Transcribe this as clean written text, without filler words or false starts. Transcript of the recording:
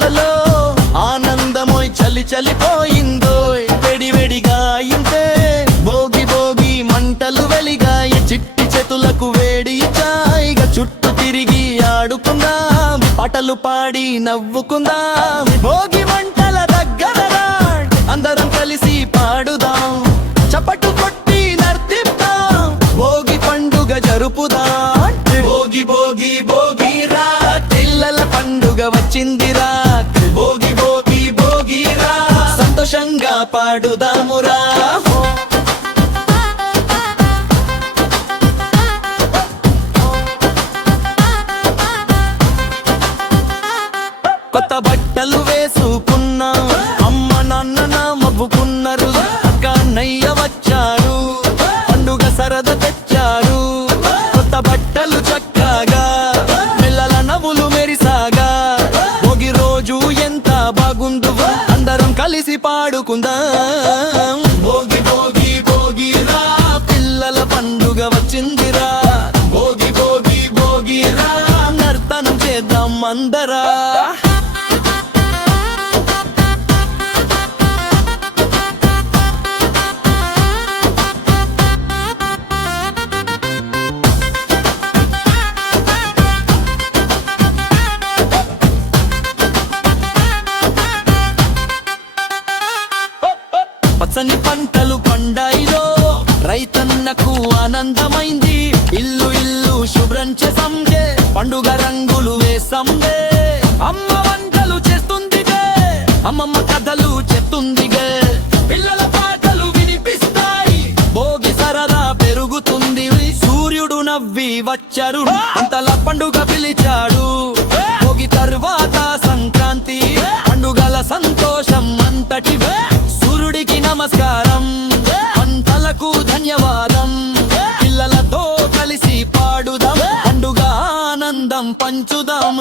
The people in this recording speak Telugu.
కళ్ళలో ఆనందమోయ్ చలి చలిపోయిందోయ్ వెడి వెడిగా ఇంతే భోగి భోగి మంటలు వెలిగాయ చిట్టి చేతులకు వేడి చాయిగా చుట్టూ తిరిగి ఆడుకుందాం పాటలు పాడి నవ్వుకుందాం భోగి మంటల దగ్గర అందరం కలిసి పాడుదాం చప్పట్లు కొట్టి నర్తిద్దాం భోగి పండుగ జరుపుదాం భోగి భోగి భోగి రా పిల్లల పండుగ వచ్చిందిరా భోగి భోగి భోగి రా సంతోషంగా పాడుదామురా కొత్త బట్టలు వేసుకున్నా అమ్మ నాన్న మబ్బుకున్నారు అక్క అన్నయ్య వచ్చారు పండుగ సరద తెచ్చారు కొత్త బట్టలు చక్కగా పిల్లల నవ్వులు మెరిసాగా భోగి రోజు ఎంత బాగుందో అందరం కలిసి పాడుకుందాం భోగి భోగి భోగి రా పిల్లల పండుగ వచ్చిందిరా భోగి భోగి భోగి రా నర్తనం చేద్దాం అందరా పచ్చని పంటలు పండాయిలో రైతన్నకు ఆనందమైంది ఇల్లు ఇల్లు శుభ్రం చేసంగే పండుగ రంగులు వేసంగే అమ్మ వంటలు చేస్తుందిగే అమ్మమ్మ కథలు చెప్తుందిగే పిల్లల పాటలు వినిపిస్తాయి భోగి సరదా పెరుగుతుంది సూర్యుడు నవ్వి వచ్చారు అంతలా పండుగ పిలిచాడు భోగి తర్వాత సంక్రాంతి పండుగల సంతోషం అంతటివే సూర్యుడికి నమస్కారం పంటలకు ధన్యవాదం పిల్లలతో కలిసి పాడుదాం పండుగ ఆనందం పంచుదాం